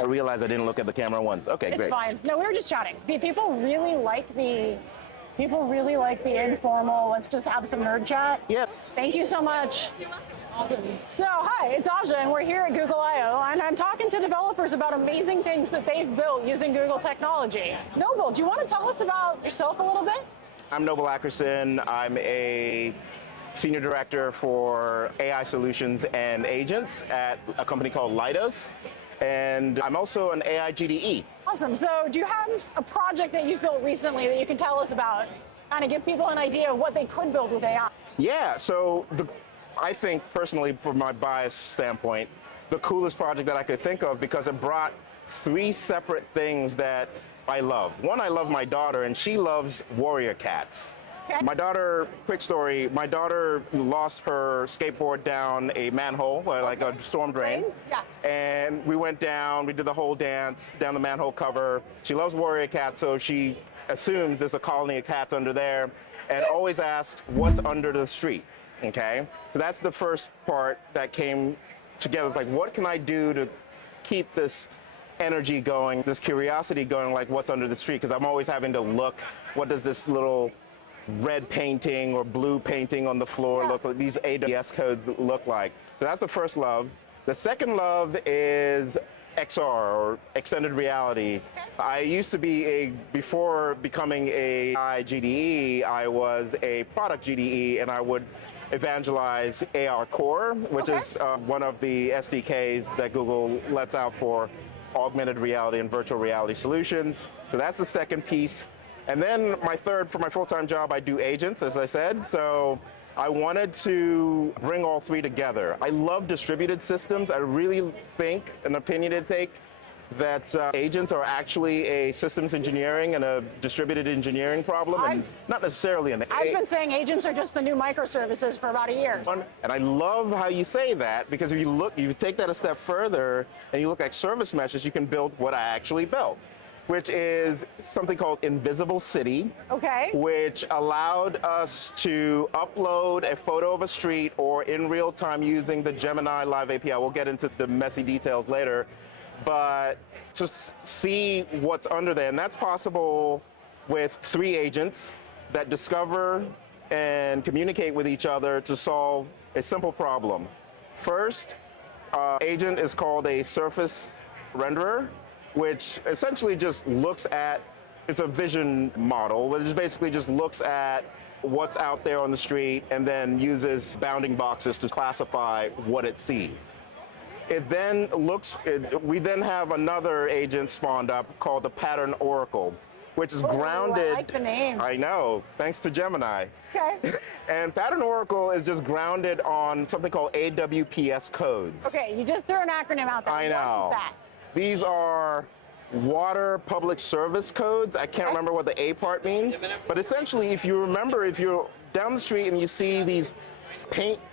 I realized I didn't look at the camera once. Okay, It's great. fine. No, we were just chatting. People really like the informal, let's just have some nerd chat. Yes. Thank you so much. Awesome. So, hi, it's Aja, and we're here at Google I/O, and I'm talking to developers about amazing things that they've built using Google technology. Noble, do you want to tell us about yourself a little bit? I'm Noble Ackerson. I'm a Senior Director for AI Solutions and Agents at a company called Leidos. And I'm also an AI GDE. Awesome. So do you have a project that you built recently that you can tell us about? Kind of give people an idea of what they could build with AI. Yeah, so I think personally, from my bias standpoint, the coolest project that I could think of, because it brought three separate things that I love. One, I love my daughter, and she loves warrior cats. Okay. My daughter, quick story, my daughter lost her skateboard down a manhole, like a storm drain. Yeah. And we went down, we did the whole dance down the manhole cover. She loves warrior cats, so she assumes there's a colony of cats under there, and always asks, what's under the street, okay? So that's the first part that came together. It's like, what can I do to keep this energy going, this curiosity going, like what's under the street? Because I'm always having to look, what does this little red painting or blue painting on the floor look like, these AWS codes look like. So that's the first love. The second love is XR, or extended reality. I used to be before becoming a GDE, I was a product GDE, and I would evangelize AR Core, which is one of the SDKs that Google lets out for augmented reality and virtual reality solutions. So that's the second piece. And then my third, for my full-time job, I do agents, as I said. So I wanted to bring all three together. I love distributed systems. I really think, an opinionated take, that agents are actually a systems engineering and a distributed engineering problem, and not necessarily an I've been saying agents are just the new microservices for about a year. And I love how you say that, because if you take that a step further and you look at service meshes, you can build what I actually built, which is something called Invisible City, which allowed us to upload a photo of a street or in real time using the Gemini Live API. We'll get into the messy details later, but to see what's under there. And that's possible with three agents that discover and communicate with each other to solve a simple problem. First, agent is called a surface renderer, which essentially just looks at, it's a vision model, which basically just looks at what's out there on the street and then uses bounding boxes to classify what it sees. It then we then have another agent spawned up called the pattern oracle, which is grounded. I like the name. I know, thanks to Gemini. Okay. And pattern oracle is just grounded on something called AWPS codes. Okay, you just threw an acronym out there. I know. What is that? These are water public service codes. I can't remember what the A part means, but essentially, if you remember, if you're down the street and you see these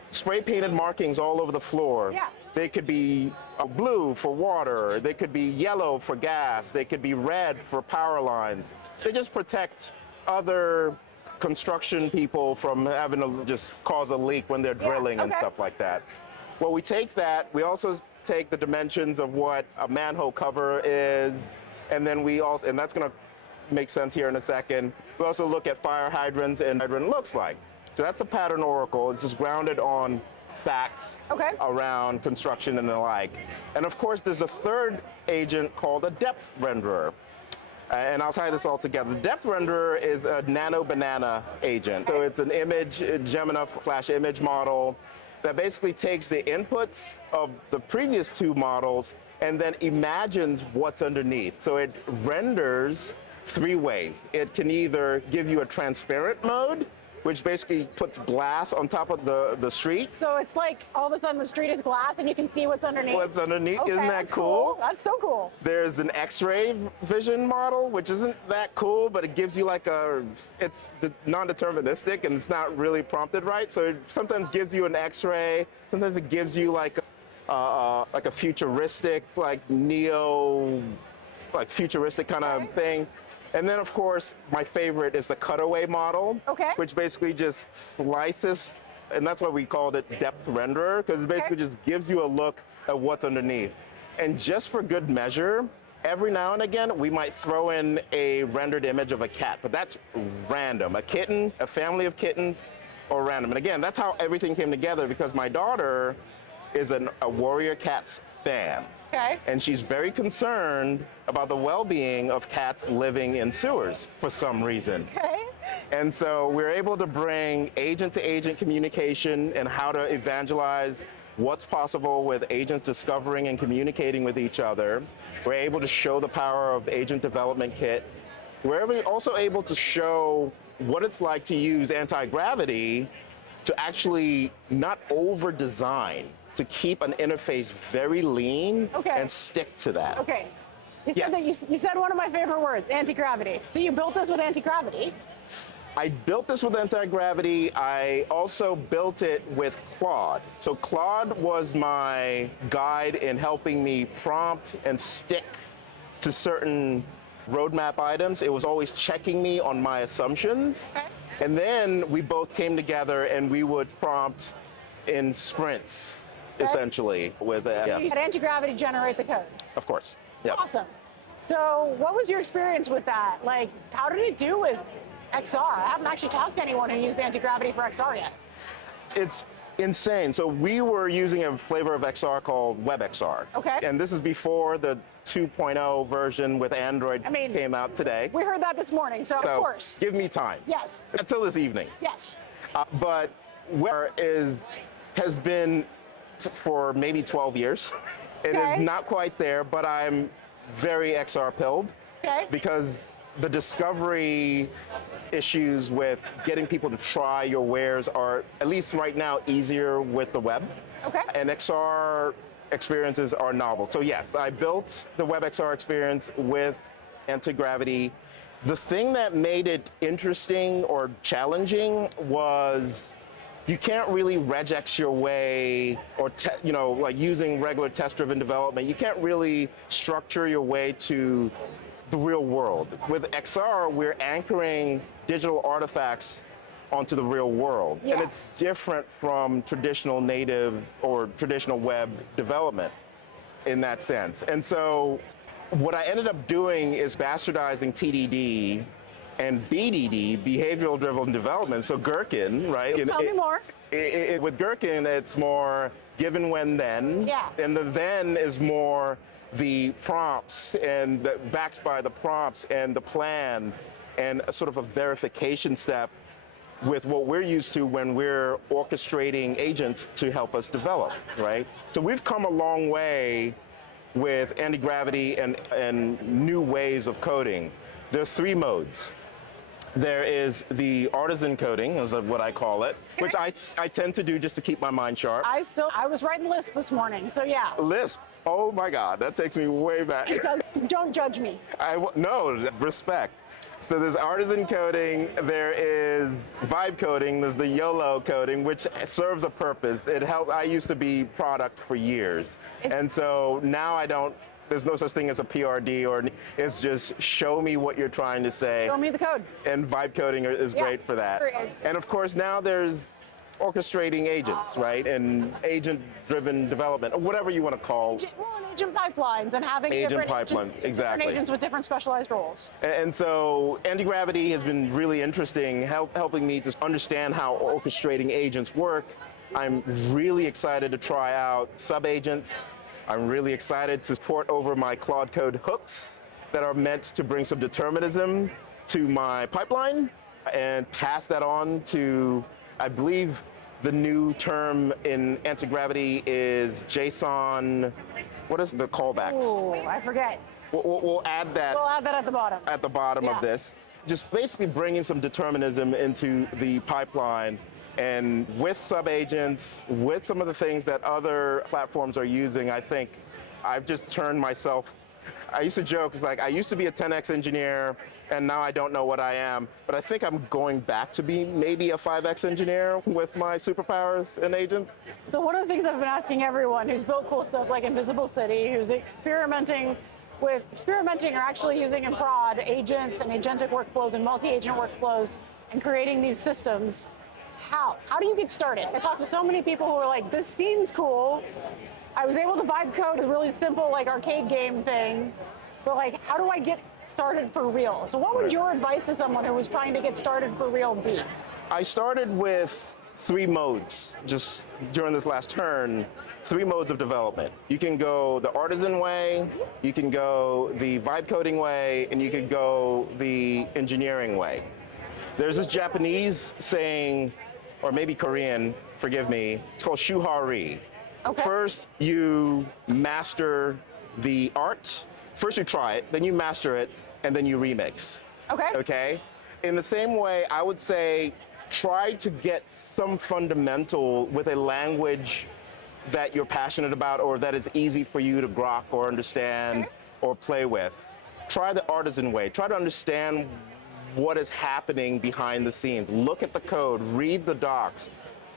spray painted markings all over the floor, they could be blue for water, they could be yellow for gas, they could be red for power lines. They just protect other construction people from having to just cause a leak when they're drilling and stuff like that. Well, we take that, we also take the dimensions of what a manhole cover is, and then and that's going to make sense here in a second. We also look at fire hydrants and hydrant looks like. So that's a pattern oracle. It's just grounded on facts around construction and the like. And of course, there's a third agent called a depth renderer. And I'll tie this all together. The depth renderer is a nano banana agent. So it's an image, Gemini Flash image model that basically takes the inputs of the previous two models and then imagines what's underneath. So it renders three ways. It can either give you a transparent mode, which basically puts glass on top of the street. So it's like all of a sudden the street is glass and you can see what's underneath? What's underneath, isn't that cool? That's so cool. There's an X-ray vision model, which isn't that cool, but it gives you like it's non-deterministic and it's not really prompted right. So it sometimes gives you an X-ray, sometimes it gives you like a futuristic, like futuristic kind of thing. And then, of course, my favorite is the Cutaway model, which basically just slices, and that's why we called it depth renderer, because it basically just gives you a look at what's underneath. And just for good measure, every now and again, we might throw in a rendered image of a cat, but that's random. A kitten, a family of kittens, or random. And again, that's how everything came together because my daughter is a Warrior Cats fan. Okay. And she's very concerned about the well-being of cats living in sewers for some reason. Okay. And so we're able to bring agent-to-agent communication and how to evangelize what's possible with agents discovering and communicating with each other. We're able to show the power of Agent Development Kit. We're also able to show what it's like to use anti-gravity to actually not over-design, to keep an interface very lean and stick to that. Okay. You said one of my favorite words, anti-gravity. So you built this with anti-gravity. I built this with anti-gravity. I also built it with Claude. So Claude was my guide in helping me prompt and stick to certain roadmap items. It was always checking me on my assumptions. Okay. And then we both came together and we would prompt in sprints, essentially. With You had anti-gravity generate the code. Of course. Yep. Awesome. So what was your experience with that? Like, how did it do with XR? I haven't actually talked to anyone who used anti-gravity for XR yet. It's insane. So we were using a flavor of XR called WebXR. Okay. And this is before the 2.0 version with Android came out today. We heard that this morning, so of course. Give me time. Yes. Until this evening. Yes. But WebXR has been for maybe 12 years. It is not quite there, but I'm very XR-pilled. Okay. Because the discovery issues with getting people to try your wares are, at least right now, easier with the web. Okay. And XR experiences are novel. So yes, I built the WebXR experience with anti-gravity. The thing that made it interesting or challenging was you can't really regex your way or, like using regular test-driven development, you can't really structure your way to the real world. With XR, we're anchoring digital artifacts onto the real world. Yeah. And it's different from traditional native or traditional web development in that sense. And so what I ended up doing is bastardizing TDD and BDD, behavioral driven development. So Gherkin, right? Tell me more. With Gherkin, it's more given, when, then. Yeah. And the then is more the prompts and backed by the prompts and the plan and a sort of a verification step with what we're used to when we're orchestrating agents to help us develop, right? So we've come a long way with anti-gravity and new ways of coding. There are 3 modes. There is the artisan coding, is what I call it, which I tend to do just to keep my mind sharp. I was writing Lisp this morning, so yeah. Lisp, oh my God, that takes me way back. Don't judge me. No, respect. So there's artisan coding, there is vibe coding, there's the YOLO coding, which serves a purpose. I used to be product for years. And so now there's no such thing as a PRD, or it's just show me what you're trying to say. Show me the code. And vibe coding is great for that. Great. And of course now there's orchestrating agents, right? And agent-driven development, or whatever you want to call. Agent pipelines and having different agents with different specialized roles. And so anti-gravity has been really interesting, helping me to understand how orchestrating agents work. I'm really excited to try out sub-agents. I'm really excited to port over my Claude Code hooks that are meant to bring some determinism to my pipeline and pass that on to, I believe the new term in anti-gravity is JSON. What is the callbacks? Oh, I forget. We'll add that. We'll add that at the bottom. At the bottom of this. Just basically bringing some determinism into the pipeline, and with sub-agents, with some of the things that other platforms are using, I think I've just turned myself. I used to joke, it's like I used to be a 10x engineer, and now I don't know what I am. But I think I'm going back to be maybe a 5x engineer with my superpowers and agents. So one of the things I've been asking everyone who's built cool stuff like Invisible City, who's experimenting or actually using in prod agents and agentic workflows and multi-agent workflows and creating these systems, how do you get started? I talk to so many people who are like, this seems cool, I was able to vibe code a really simple like arcade game thing, but like how do I get started for real? So what would your advice to someone who was trying to get started for real be? I started with 3 modes, just during this last turn, 3 modes of development. You can go the artisan way, you can go the vibe coding way, and you can go the engineering way. There's this Japanese saying, or maybe Korean, forgive me, it's called Shu-Ha-Ri. Okay. First, you master the art. First you try it, then you master it, and then you remix. Okay. Okay? In the same way, I would say try to get some fundamental with a language that you're passionate about or that is easy for you to grok or understand or play with. Try the artisan way. Try to understand what is happening behind the scenes. Look at the code, read the docs.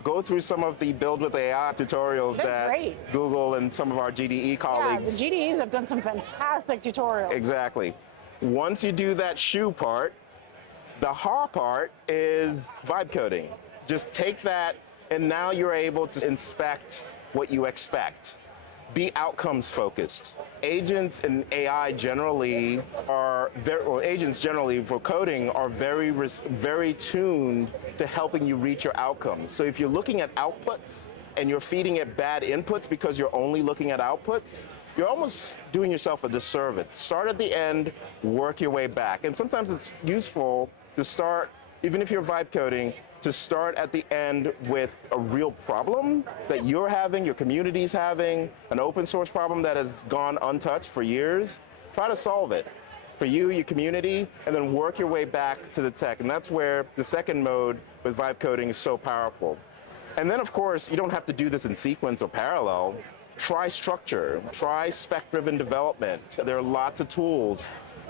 Go through some of the Build with AI tutorials that Google and some of our GDE colleagues. Yeah, the GDEs have done some fantastic tutorials. Exactly. Once you do that shoe part, the ha part is vibe coding. Just take that, and now you're able to inspect what you expect. Be outcomes focused. Agents and AI generally are or agents generally for coding are very tuned to helping you reach your outcomes. So if you're looking at outputs and you're feeding it bad inputs because you're only looking at outputs, you're almost doing yourself a disservice. Start at the end, work your way back. And sometimes it's useful to start, even if you're vibe coding, to start at the end with a real problem that you're having, your community's having, an open source problem that has gone untouched for years. Try to solve it for you, your community, and then work your way back to the tech. And that's where the second mode with vibe coding is so powerful. And then, of course, you don't have to do this in sequence or parallel. Try structure, try spec-driven development. There are lots of tools.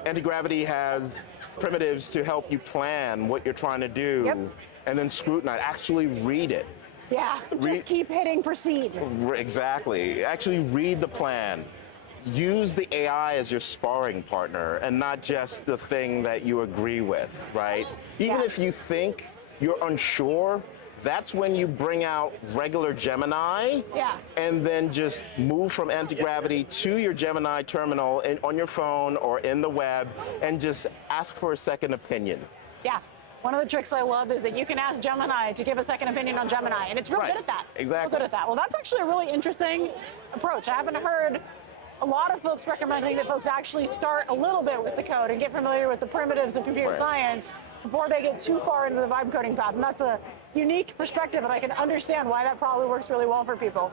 Antigravity has primitives to help you plan what you're trying to do, and then scrutinize, actually read it. Yeah, just keep hitting proceed. Exactly, actually read the plan. Use the AI as your sparring partner and not just the thing that you agree with, right? Even if you think you're unsure, that's when you bring out regular Gemini and then just move from Antigravity to your Gemini terminal on your phone or in the web and just ask for a second opinion. Yeah. One of the tricks I love is that you can ask Gemini to give a second opinion on Gemini, and it's real good at that. Exactly. Real good at that. Well, that's actually a really interesting approach. I haven't heard a lot of folks recommending that folks actually start a little bit with the code and get familiar with the primitives of computer science before they get too far into the vibe coding path. And that's a unique perspective, and I can understand why that probably works really well for people.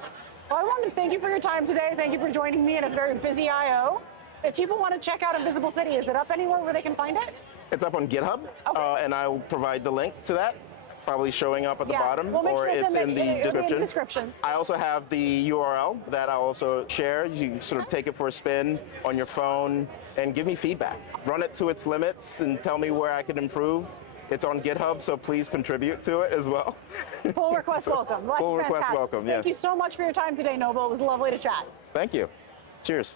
Well, I wanted to thank you for your time today. Thank you for joining me in a very busy I.O. If people want to check out Invisible City, is it up anywhere where they can find it? It's up on GitHub, and I'll provide the link to that, probably showing up at the bottom, or it's in the description. I also have the URL that I'll also share. You can sort of take it for a spin on your phone and give me feedback. Run it to its limits and tell me where I can improve. It's on GitHub, so please contribute to it as well. Pull request welcome. Well, Pull request welcome, yes. Thank you so much for your time today, Noble. It was lovely to chat. Thank you. Cheers.